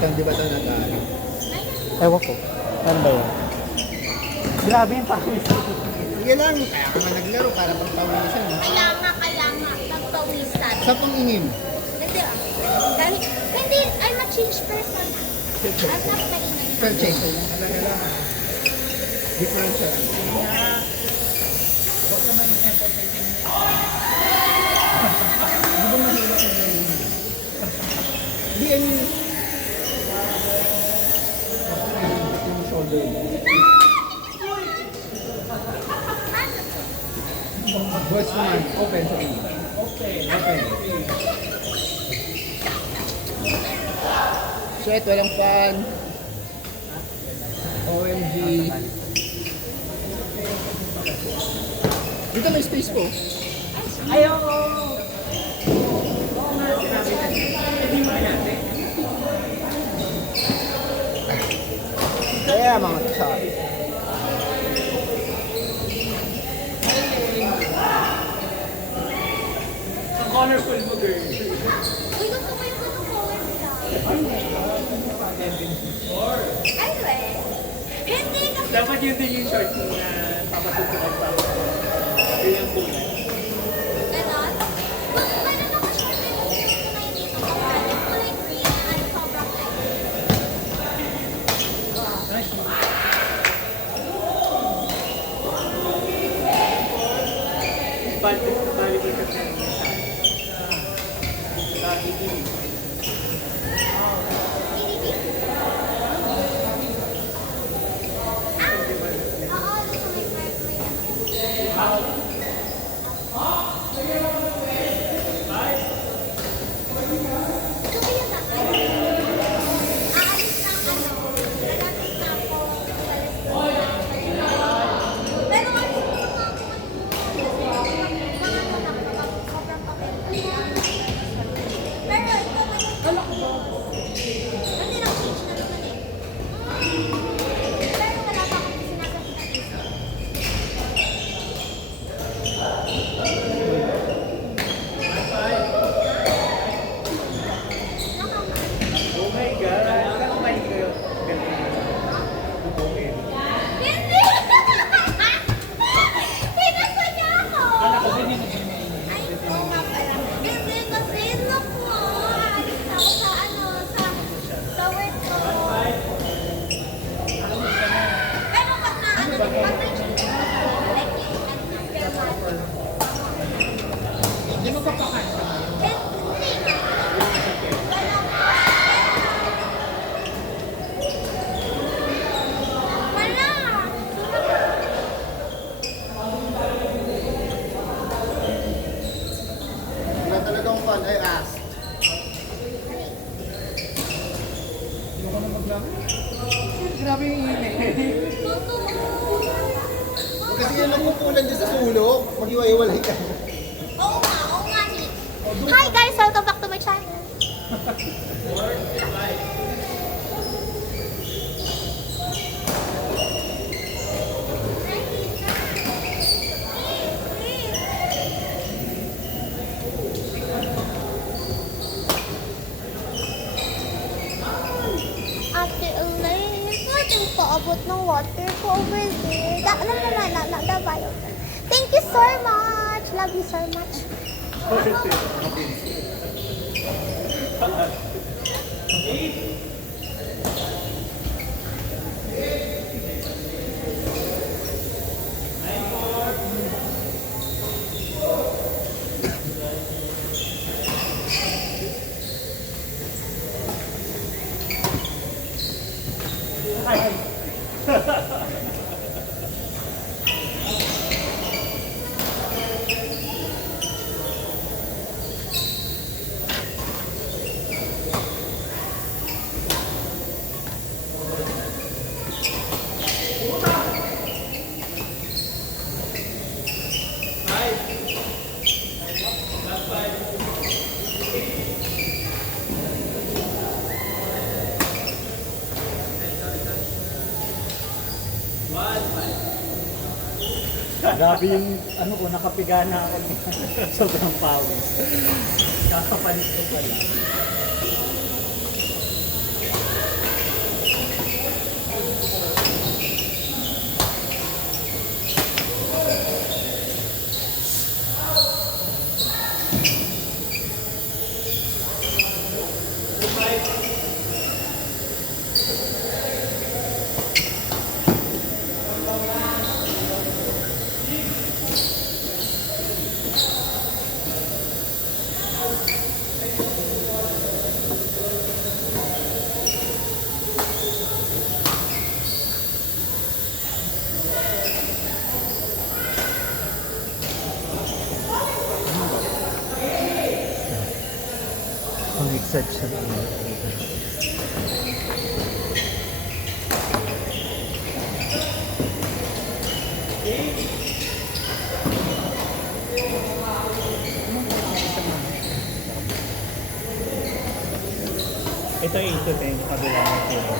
Kang di ba ito nag-aaral? Ewan ko. Ano ba yan? Grabe yung pawis. Sige lang, kaya ka nga naglaro para pagpawisan. Kaya nga, pagpawisan. Sa pang-ingim. Hindi ah. Dahil, hindi, I'm a changed person. I'm not maingay. Spell check. Talaga lang. Different siya. Di I mean, yung shoulder mo. Words mo yan. Open sa inyo. Open. Sweat, walang fan. OMG. Dito may space po. Ayaw! Kaya mga tsari. Ang colorful mo, girl. Uy, gusto ko yung ganun color nila. Anyway, hindi kasi Dapat yun din yung shorts mo na papasukan pa. Yun yung kulay. ganon. Ganun ako short na yung kulay dito. Yung kulay green at sobrang light. Balik ka sa kanya. Oo, gusto may may Ito kaya sa akin. Aalis ng lalapit na ako sa restaurant. Pero alis mo na ako. Mga anak ko, sobrang pamilya. Pero ito man kasi nag-change na naman eh. Pero wala pa akong sinasabi na isa. Oh my God! Saan kumain kayo? Okay. Hindi! Pinasa niya ako! Anak ko, hindi mo Ay, oo nga pala. Hindi kasi look mo. Aalis na ako sa sa work ko. Pero pag na pag-reach ko, like yung firman. Hindi mo papakan. Hindi na. Wala. Wala talagang fan. I asked. Grabe yung init. Kasi yan lang pupunan dyan sa sulok. Mag-iwa-iwalay ka. Oo nga, Nick. Hi guys, welcome back to my channel. Ate Elaine, pwede mo paabot ng water ko over there. Alam mo na, dabayo. Thank you so much. Love you so much. Grabe yung ano ko, nakapiga na ako. Sobrang pawis. Kakapalit ko pala. section. Ito 8 to 10, kabila ng kilo.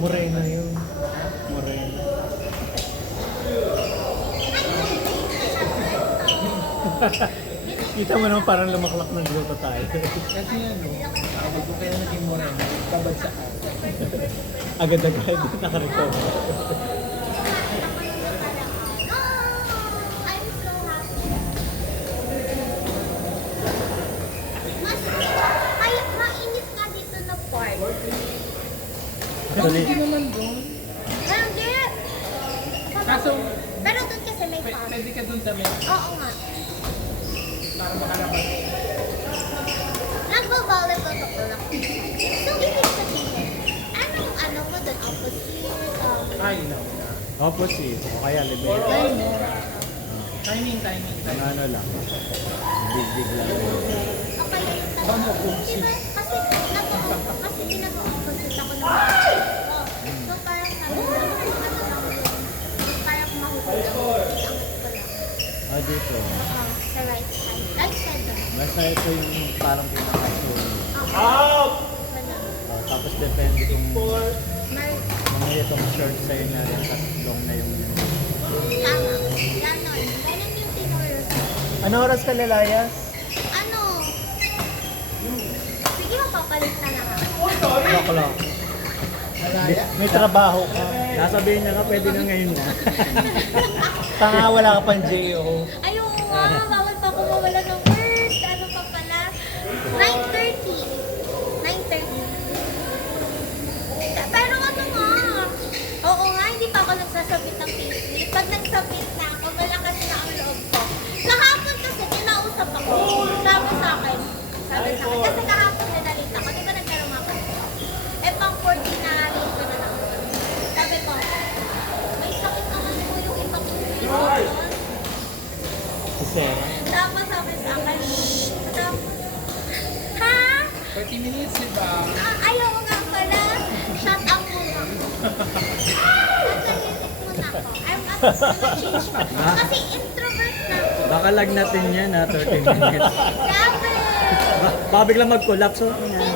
Morena yun. Morena. Kita mo naman parang lumaklak ng grupo tayo. Kasi ano, kapag kung kaya naging morena, babad sa akin. Agad-agad, nakarecover. I'm so happy. Mas mainit nga dito na part. Actually, Hindi naman doon. Hindi. Kaso, Pero doon kasi may part. pwede ka doon damit Oo nga. para makalabas. Nagbo-volleyball ako lang. So, ibig sabihin, anong ano mo doon? Opposite? Ay, no. opposite. O kaya libero. Timing. Ang ano lang. Big lang. Okay, yung Ano po? diba? Kasi ginag-opposite ako ng mga So, parang sabi ko, ano lang yun? Parang mahuli lang. Angat ko lang. Ah, dito. Sa right side. Right side ba? Basta ito yung parang pinaka-soul. Wala. Tapos depende kung Mar- kung itong short sa'yo na rin, tapos long na yung... Tama. Ganon. Ganon yung tinuro. Ano oras ka lalayas? Ano? Sige, mapapalit na lang ako. O'clock. May trabaho ka. Nasabihin niya ka, pwede na ngayon na. Tanga, wala ka pang JO. Ayoko nga, bawal pa ako mawala ng work. Ano pa pala? 9:30. 9:30. Pero ano nga? Oo nga, hindi pa ako nagsasabit ng payslip. Pag nagsabit na ako, malakas na ang loob ko. Kahapon kasi, kinausap ako. Sabi sa akin. Kasi kahapon nalita ko. Di ba nagkaroon ako? Eh, pang 14 na rito na lang. Sabi ko, may sakit naman po yung ibang Si Sarah. Tapos sabi sa akin, tapos, ha? 30 minutes, di ba? Ayaw nga pala. Shut up muna. Nagsagisip muna ako. I'm change pa. Kasi introvert na ako. Baka lagnatin yan ha, 30 minutes. Grabe! Baka biglang mag-collapse. Oh. Hindi.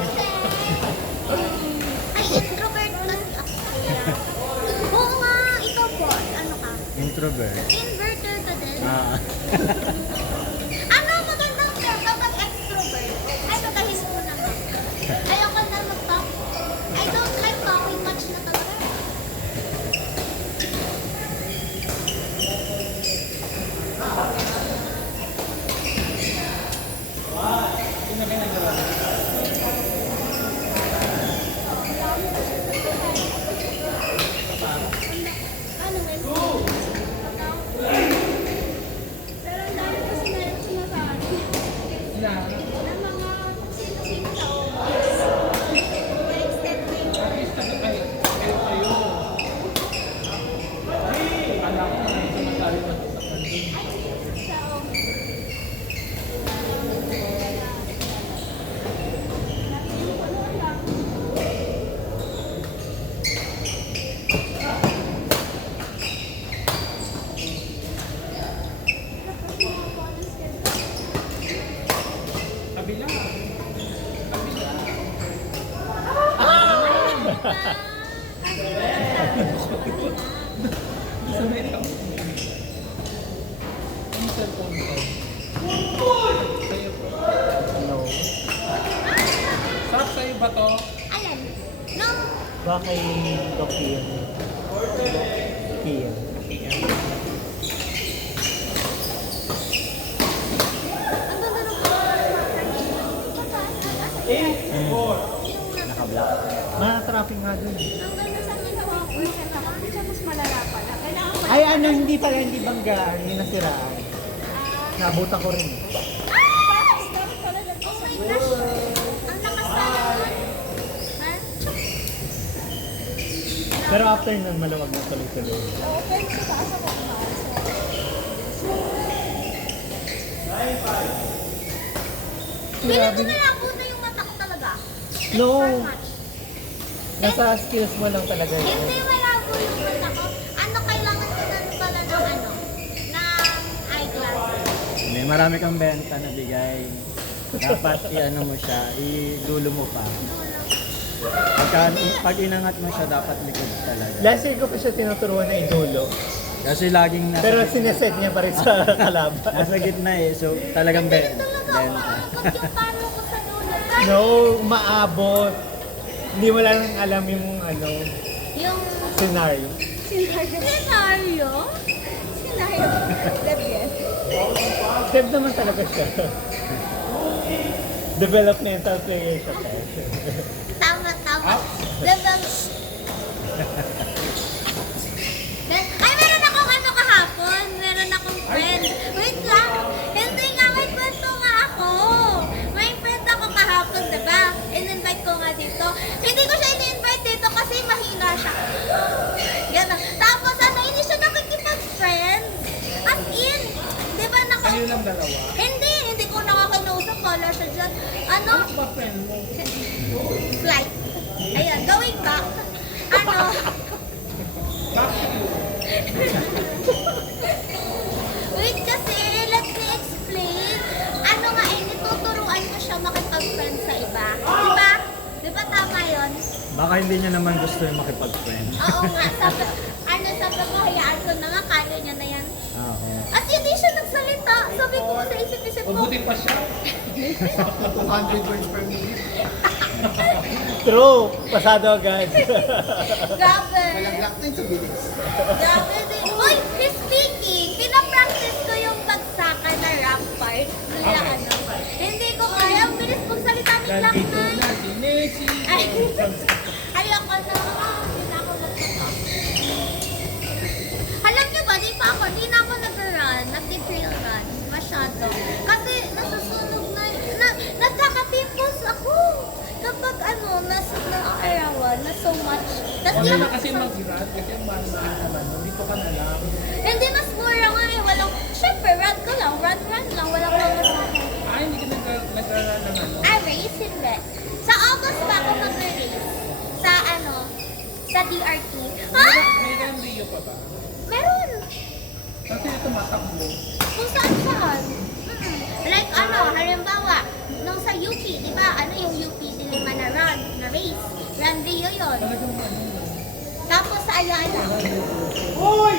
Ay, introvert kasi ako. Oo nga, ikaw po. Ano ka? Introvert. Inverter ka din. Ah. Ano magandang term kapag extrovert? Ay, patahin mo naman. Ayoko na Ang cellphone ko. Sa'yo po. No. Sarap sa'yo ba to? Alam, nung Baka kay Tokia. Kia. Naka-block. Traffic nga dun. ang ganda sa ginawa ko, hindi siya mas malala pala. Kailangan pala. Ay ano, hindi pala, hindi banggaan, hindi nasiraan. Nabuta ko rin. Oh my gosh! Ang lakas naman. Pero after nun, maluwag na tuloy-tuloy. Open sa taas ako Feeling ko malabo na yung mata ko talaga. No. How much? Nasa skills mo lang talaga yun. Hindi malabo yung mata ko. Ano, kailangan ko na pala ng ano? Ng eyeglasses. May marami kang benta na bigay. Dapat i-ano mo siya, idulo mo pa. Pag inangat mo siya, dapat likod talaga. Last year ko pa siya tinuturuan na idulo. Kasi laging nasa, Pero sineset niya pa rin sa kalaban. nasa gitna eh. So talagang Feeling talaga benta. umaabot yung palo ko sa dulo. No, maabot. Hindi mo lang alam yung Yung scenario. Scenario? Scenario? Debyen. Step naman talaga siya. Developmental player siya. Tama. Level. Ay, meron akong ano kahapon. Meron akong friend. Wait lang. Hindi nga, may kwento nga ako. May friend ako kahapon, diba? In-invite ko nga dito. Hindi ko siya in-invite dito kasi mahina siya. Gano'n. Tapos ano, hindi siya nakikipag-friend. As in, di ba Kayo lang dalawa. Hindi ko nakakausap. Wala siya dyan. Ano? Ano ba friend mo? Flight. Ayan, going back. Ano? Wait kasi, let me explain. Ano nga eh, nituturuan ko siya makipag-friend sa iba. Diba? Diba tama yun? Baka hindi niya naman gusto yung makipag-friend. Oo nga, sabi ko, hayaan ko na nga, kaya niya na yan. Oo. At hindi siya nagsalita. Sabi ko sa isip-isip ko, Mabuti pa siya. 200 words per minute. True! Pasado agad. grabe. Malaglag din sa bilis. Grabe din. Uy, speaking, pinapractice ko yung bagsakan na rap part. Nila ano. Hindi ko kaya. Ang bilis mong salita ni Black Nandito Knight. na si Messi. Ay, ayoko na. Hindi na ako nagsasak. Alam niyo ba, di na ako nag-run, nag-trail run. Masyado. Kasi nasusunog na, nagkaka-pimples ako. Kapag nakakarawan, na so much. Tas Huwag di na ako kasi mag-run kasi mahal naman. Dito ka na lang. hindi, mas mura nga eh. Walang, syempre, run ko lang. Run lang. Walang mga sa akin. Ay, hindi ka nag-run ng ano. Race, hindi. Sa August pa ako mag-race. Sa sa DRT. May Ah! Rio pa ba? Meron. Kasi ito matakbo. Kung saan. Like halimbawa, nung sa UP, di ba? Yung UP Diliman na run, na race. Run Rio yun. Talagang ano. Tapos sa Ayala. Hoy!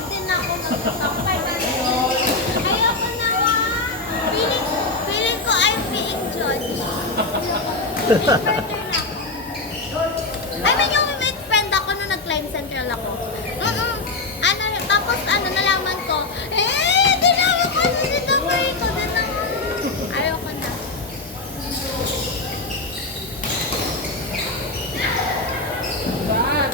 Hindi na ako nagkakampay. Ayoko na nga. Feeling ko I'm being judged. I mean, yung may friend ako nung nag-climb central ako. Tapos nalaman ko, hindi na ako kasi sinabay ko. Ayoko na. Saan?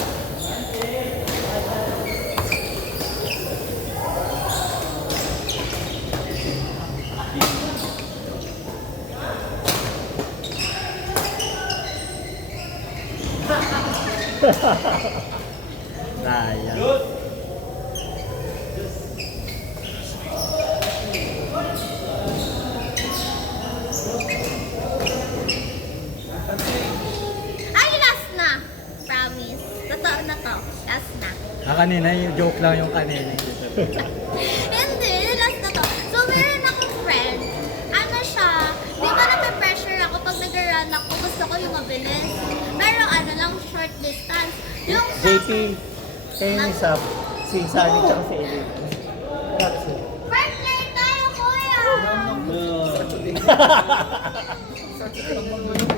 Sayang. Ay, last na. Promise. Totoo na to. Last na. Kanina, yung joke lang yung kanina. Hindi, last na to. So, meron akong friend. Ano siya, di ba nape-pressure ako pag nag-run ako, gusto ko yung mabilis. Pero lang, short Yung JP, kayo ni Sab, si Sunny tsaka si Ellie. First play tayo, kuya! Such a big